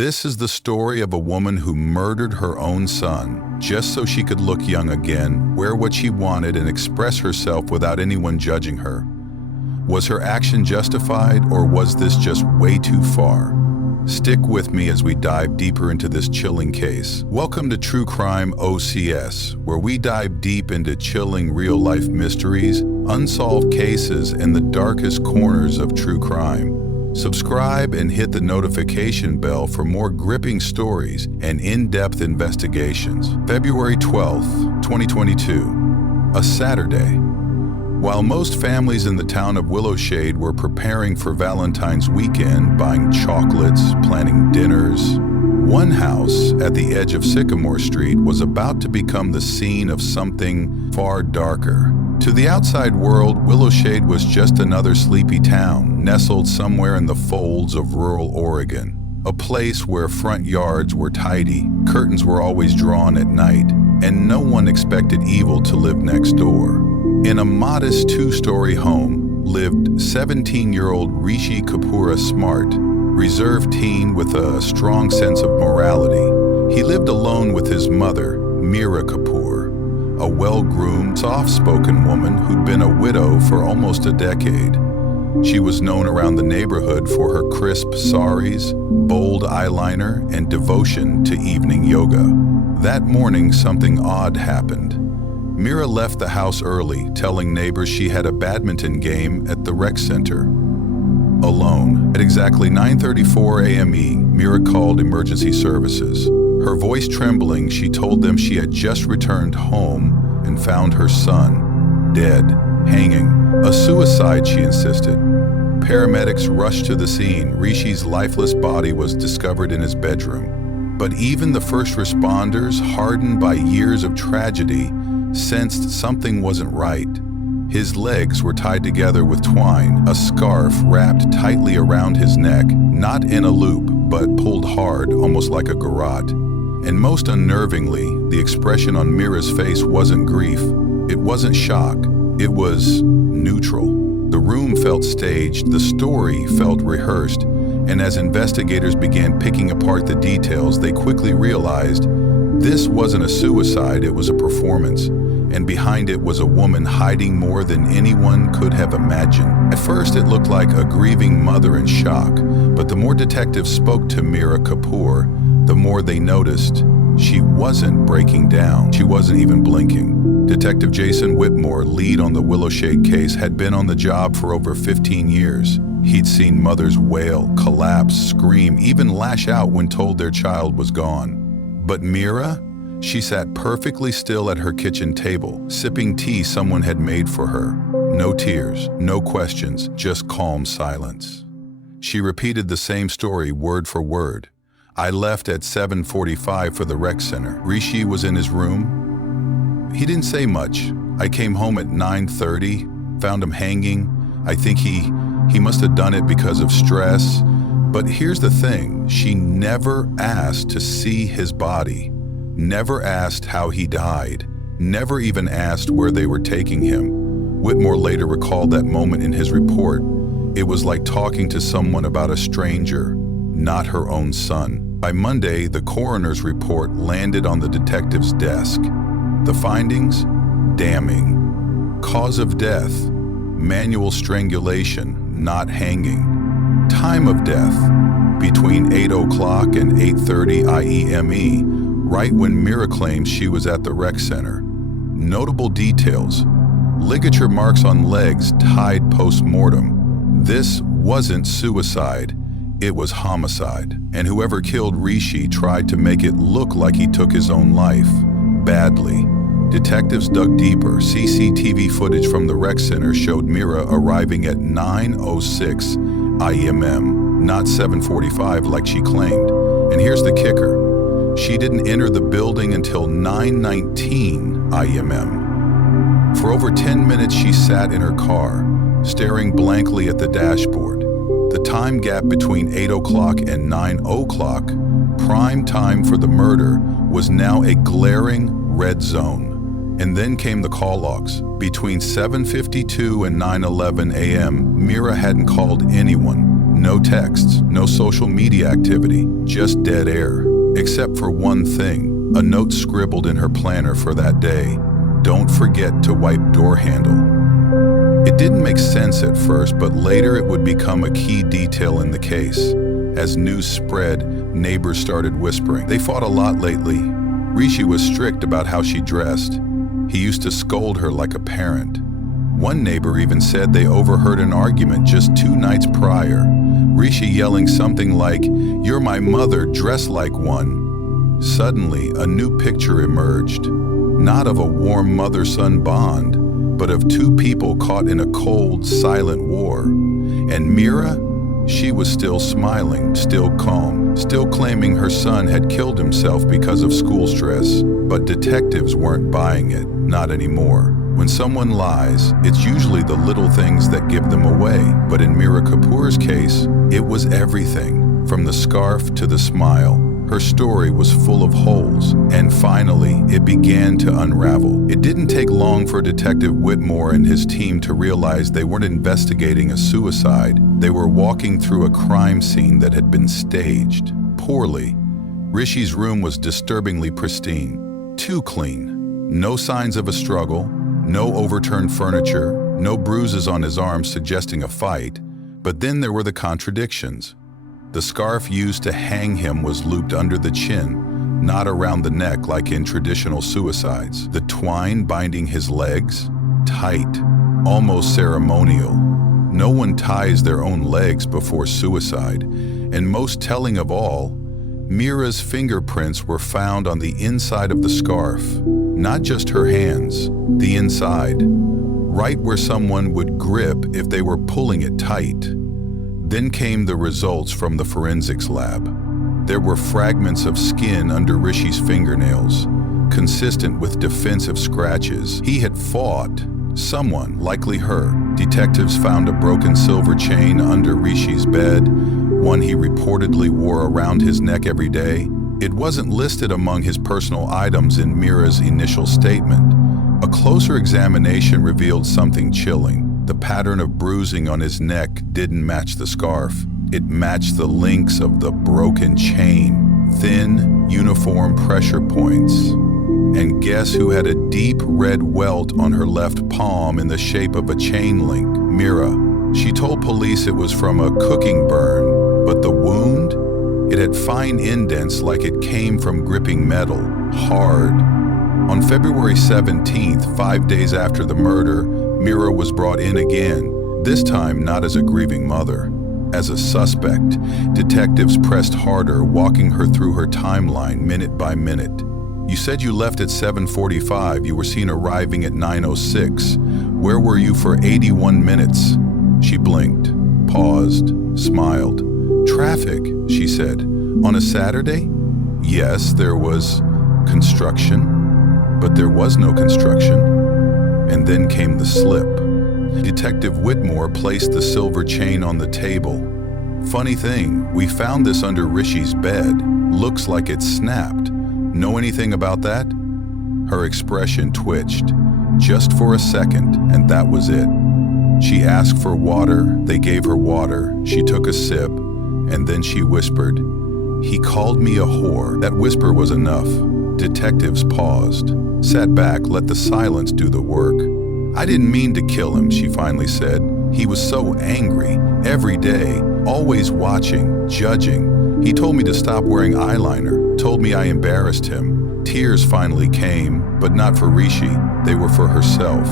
This is the story of a woman who murdered her own son just so she could look young again, wear what she wanted, and express herself without anyone judging her. Was her action justified, or was this just way too far? Stick with me as we dive deeper into this chilling case. Welcome to True Crime OCS, where we dive deep into chilling real-life mysteries, unsolved cases, and the darkest corners of true crime. Subscribe and hit the notification bell for more gripping stories and in-depth investigations. February 12th, 2022, a Saturday. While most families in the town of Willowshade were preparing for Valentine's weekend, buying chocolates, planning dinners, one house at the edge of Sycamore Street was about to become the scene of something far darker. To the outside world, Willowshade was just another sleepy town, nestled somewhere in the folds of rural Oregon. A place where front yards were tidy, curtains were always drawn at night, and no one expected evil to live next door. In a modest two-story home lived 17-year-old Rishi Kapoor Smart, reserved teen with a strong sense of morality. He lived alone with his mother, Meera Kapoor, a well-groomed, soft-spoken woman who'd been a widow for almost a decade. She was known around the neighborhood for her crisp saris, bold eyeliner, and devotion to evening yoga. That morning, something odd happened. Meera left the house early, telling neighbors she had a badminton game at the rec center. Alone, at exactly 9:34 a.m. Meera called emergency services. Her voice trembling, she told them she had just returned home and found her son, dead, hanging. A suicide, she insisted. Paramedics rushed to the scene. Rishi's lifeless body was discovered in his bedroom. But even the first responders, hardened by years of tragedy, sensed something wasn't right. His legs were tied together with twine, a scarf wrapped tightly around his neck, not in a loop, but pulled hard, almost like a garrote. And most unnervingly, the expression on Meera's face wasn't grief. It wasn't shock. It was neutral. The room felt staged, the story felt rehearsed, and as investigators began picking apart the details, they quickly realized this wasn't a suicide, it was a performance. And behind it was a woman hiding more than anyone could have imagined. At first, it looked like a grieving mother in shock, but the more detectives spoke to Meera Kapoor, the more they noticed she wasn't breaking down. She wasn't even blinking. Detective Jason Whitmore, lead on the Willowshade case, had been on the job for over 15 years. He'd seen mothers wail, collapse, scream, even lash out when told their child was gone. But Meera? She sat perfectly still at her kitchen table, sipping tea someone had made for her. No tears, no questions, just calm silence. She repeated the same story word for word. I left at 7:45 for the rec center. Rishi was in his room. He didn't say much. I came home at 9:30, found him hanging. I think he must have done it because of stress. But here's the thing, she never asked to see his body. Never asked how he died, never even asked where they were taking him. Whitmore later recalled that moment in his report. It was like talking to someone about a stranger, not her own son. By Monday, the coroner's report landed on the detective's desk. The findings? Damning. Cause of death? Manual strangulation, not hanging. Time of death? Between 8 o'clock and 8:30 IEME. Right when Meera claimed she was at the rec center. Notable details: ligature marks on legs tied post-mortem. This wasn't suicide, it was homicide. And whoever killed Rishi tried to make it look like he took his own life. Badly. Detectives dug deeper. CCTV footage from the rec center showed Meera arriving at 9:06 IEM, not 7:45 like she claimed. And here's the kicker. She didn't enter the building until 9:19 IEM. For over 10 minutes, she sat in her car, staring blankly at the dashboard. The time gap between 8 o'clock and 9 o'clock, prime time for the murder, was now a glaring red zone. And then came the call logs. Between 7:52 and 9:11 a.m., Meera hadn't called anyone. No texts, no social media activity, just dead air. Except for one thing, a note scribbled in her planner for that day. Don't forget to wipe door handle. It didn't make sense at first, but later it would become a key detail in the case. As news spread, neighbors started whispering. They fought a lot lately. Rishi was strict about how she dressed. He used to scold her like a parent. One neighbor even said they overheard an argument just 2 nights prior. Rishi yelling something like, "You're my mother, dress like one." Suddenly, a new picture emerged. Not of a warm mother-son bond, but of 2 people caught in a cold, silent war. And Mira? She was still smiling, still calm, still claiming her son had killed himself because of school stress. But detectives weren't buying it, not anymore. When someone lies, it's usually the little things that give them away. But in Mira Kapoor's case, it was everything. From the scarf to the smile, her story was full of holes. And finally, it began to unravel. It didn't take long for Detective Whitmore and his team to realize they weren't investigating a suicide. They were walking through a crime scene that had been staged. Poorly. Rishi's room was disturbingly pristine. Too clean. No signs of a struggle. No overturned furniture, no bruises on his arm suggesting a fight. But then there were the contradictions. The scarf used to hang him was looped under the chin, not around the neck like in traditional suicides. The twine binding his legs, tight, almost ceremonial. No one ties their own legs before suicide. And most telling of all, Mira's fingerprints were found on the inside of the scarf. Not just her hands, the inside, right where someone would grip if they were pulling it tight. Then came the results from the forensics lab. There were fragments of skin under Rishi's fingernails, consistent with defensive scratches. He had fought someone, likely her. Detectives found a broken silver chain under Rishi's bed, one he reportedly wore around his neck every day. It wasn't listed among his personal items in Mira's initial statement. A closer examination revealed something chilling. The pattern of bruising on his neck didn't match the scarf. It matched the links of the broken chain, thin, uniform pressure points. And guess who had a deep red welt on her left palm in the shape of a chain link? Mira. She told police it was from a cooking burn, but the wound? It had fine indents like it came from gripping metal, hard. On February 17th, 5 days after the murder, Mira was brought in again, this time not as a grieving mother. As a suspect, detectives pressed harder, walking her through her timeline minute by minute. You said you left at 7:45, you were seen arriving at 9:06. Where were you for 81 minutes? She blinked, paused, smiled. Traffic, she said. On a Saturday? Yes, there was construction, but there was no construction. And then came the slip. Detective Whitmore placed the silver chain on the table. Funny thing, we found this under Rishi's bed. Looks like it snapped. Know anything about that? Her expression twitched, just for a second, and that was it. She asked for water, they gave her water, she took a sip, and then she whispered, "He called me a whore." That whisper was enough. Detectives paused, sat back, let the silence do the work. "I didn't mean to kill him," she finally said. "He was so angry, every day, always watching, judging. He told me to stop wearing eyeliner, told me I embarrassed him." Tears finally came, but not for Rishi, they were for herself.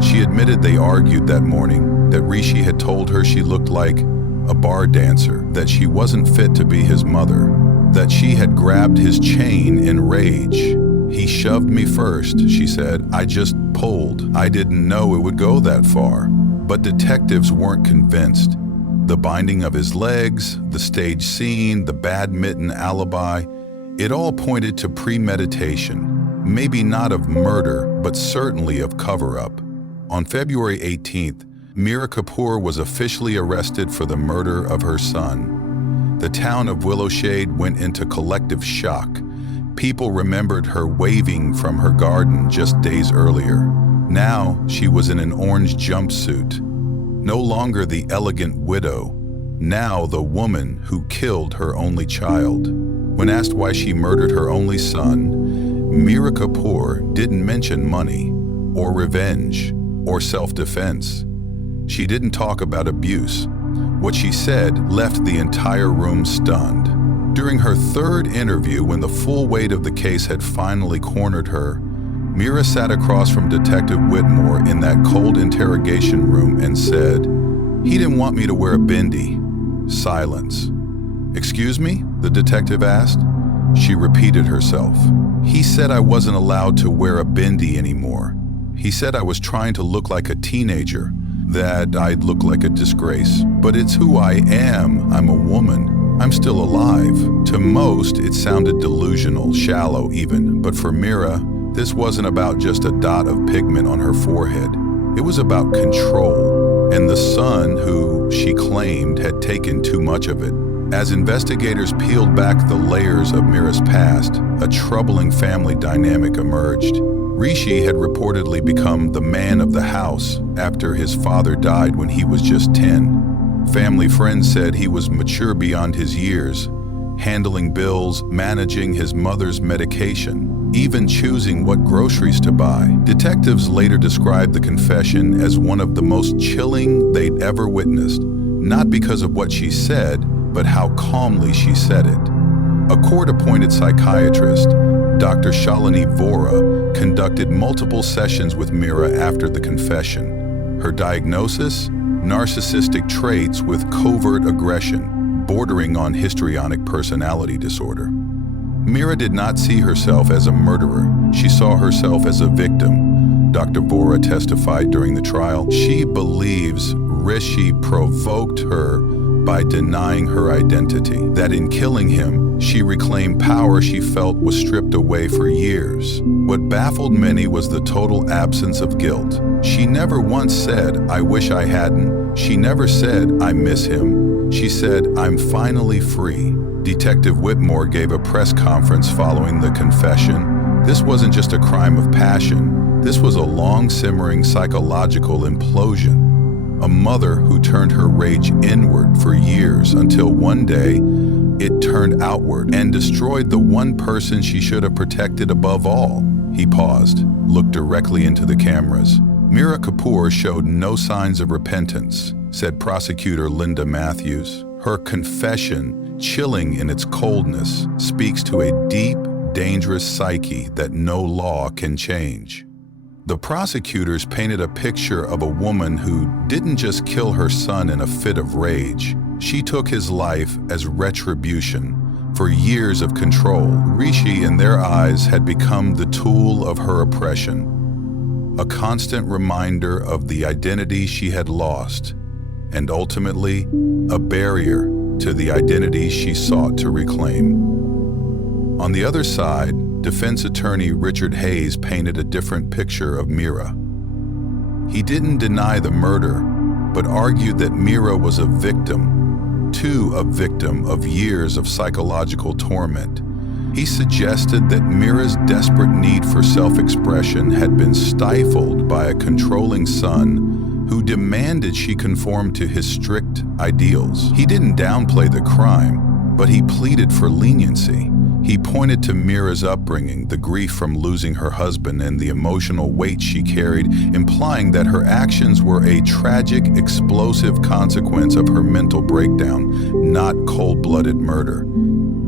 She admitted they argued that morning, that Rishi had told her she looked like a bar dancer, that she wasn't fit to be his mother, that she had grabbed his chain in rage. "He shoved me first," she said. "I just pulled. I didn't know it would go that far." But detectives weren't convinced. The binding of his legs, the stage scene, the badminton alibi, it all pointed to premeditation. Maybe not of murder, but certainly of cover-up. On February 18th, Mira Kapoor was officially arrested for the murder of her son. The town of Willowshade went into collective shock. People remembered her waving from her garden just days earlier. Now she was in an orange jumpsuit. No longer the elegant widow, Now the woman who killed her only child. When asked why she murdered her only son, Mira Kapoor didn't mention money, or revenge, or self-defense. She didn't talk about abuse. What she said left the entire room stunned. During her third interview, when the full weight of the case had finally cornered her, Mira sat across from Detective Whitmore in that cold interrogation room and said, "He didn't want me to wear a bindi." Silence. "Excuse me?" the detective asked. She repeated herself. "He said I wasn't allowed to wear a bindi anymore. He said I was trying to look like a teenager, that I'd look like a disgrace. But it's who I am. I'm a woman. I'm still alive." To most, it sounded delusional, shallow even, but for Mira, this wasn't about just a dot of pigment on her forehead. It was about control, and the son who, she claimed, had taken too much of it. As investigators peeled back the layers of Mira's past, a troubling family dynamic emerged. Rishi had reportedly become the man of the house after his father died when he was just 10. Family friends said he was mature beyond his years, handling bills, managing his mother's medication, even choosing what groceries to buy. Detectives later described the confession as one of the most chilling they'd ever witnessed, not because of what she said, but how calmly she said it. A court-appointed psychiatrist, Dr. Shalini Vora, conducted multiple sessions with Mira after the confession. Her diagnosis? Narcissistic traits with covert aggression, bordering on histrionic personality disorder. Mira did not see herself as a murderer. She saw herself as a victim. Dr. Vora testified during the trial. She believes Rishi provoked her by denying her identity, that in killing him, she reclaimed power she felt was stripped away for years. What baffled many was the total absence of guilt. She never once said, "I wish I hadn't." She never said, "I miss him." She said, "I'm finally free." Detective Whitmore gave a press conference following the confession. This wasn't just a crime of passion. This was a long-simmering psychological implosion. A mother who turned her rage inward for years until one day it turned outward and destroyed the one person she should have protected above all. He paused, looked directly into the cameras. Mira Kapoor showed no signs of repentance, said prosecutor Linda Matthews. Her confession, chilling in its coldness, speaks to a deep, dangerous psyche that no law can change. The prosecutors painted a picture of a woman who didn't just kill her son in a fit of rage. She took his life as retribution for years of control. Rishi, in their eyes, had become the tool of her oppression, a constant reminder of the identity she had lost, and ultimately, a barrier to the identity she sought to reclaim. On the other side, defense attorney Richard Hayes painted a different picture of Mira. He didn't deny the murder, but argued that Mira was a victim, too a victim of years of psychological torment. He suggested that Mira's desperate need for self-expression had been stifled by a controlling son who demanded she conform to his strict ideals. He didn't downplay the crime, but he pleaded for leniency. He pointed to Mira's upbringing, the grief from losing her husband and the emotional weight she carried, implying that her actions were a tragic, explosive consequence of her mental breakdown, not cold-blooded murder.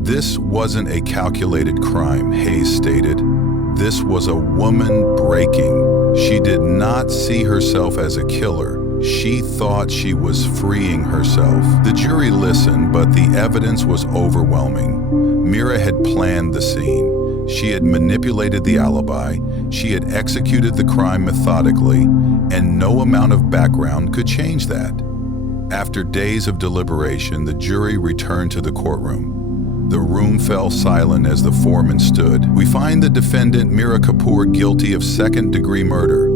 This wasn't a calculated crime, Hayes stated. This was a woman breaking. She did not see herself as a killer. She thought she was freeing herself. The jury listened, but the evidence was overwhelming. Mira had planned the scene. She had manipulated the alibi. She had executed the crime methodically, and no amount of background could change that. After days of deliberation, the jury returned to the courtroom. The room fell silent as the foreman stood. We find the defendant, Mira Kapoor, guilty of second-degree murder.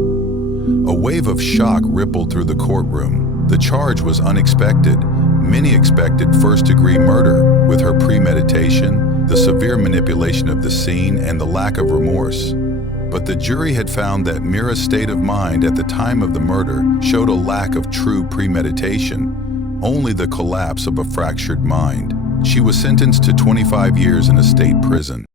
A wave of shock rippled through the courtroom. The charge was unexpected. Many expected first-degree murder, with her premeditation, the severe manipulation of the scene, and the lack of remorse. But the jury had found that Mira's state of mind at the time of the murder showed a lack of true premeditation. only the collapse of a fractured mind. She was sentenced to 25 years in a state prison.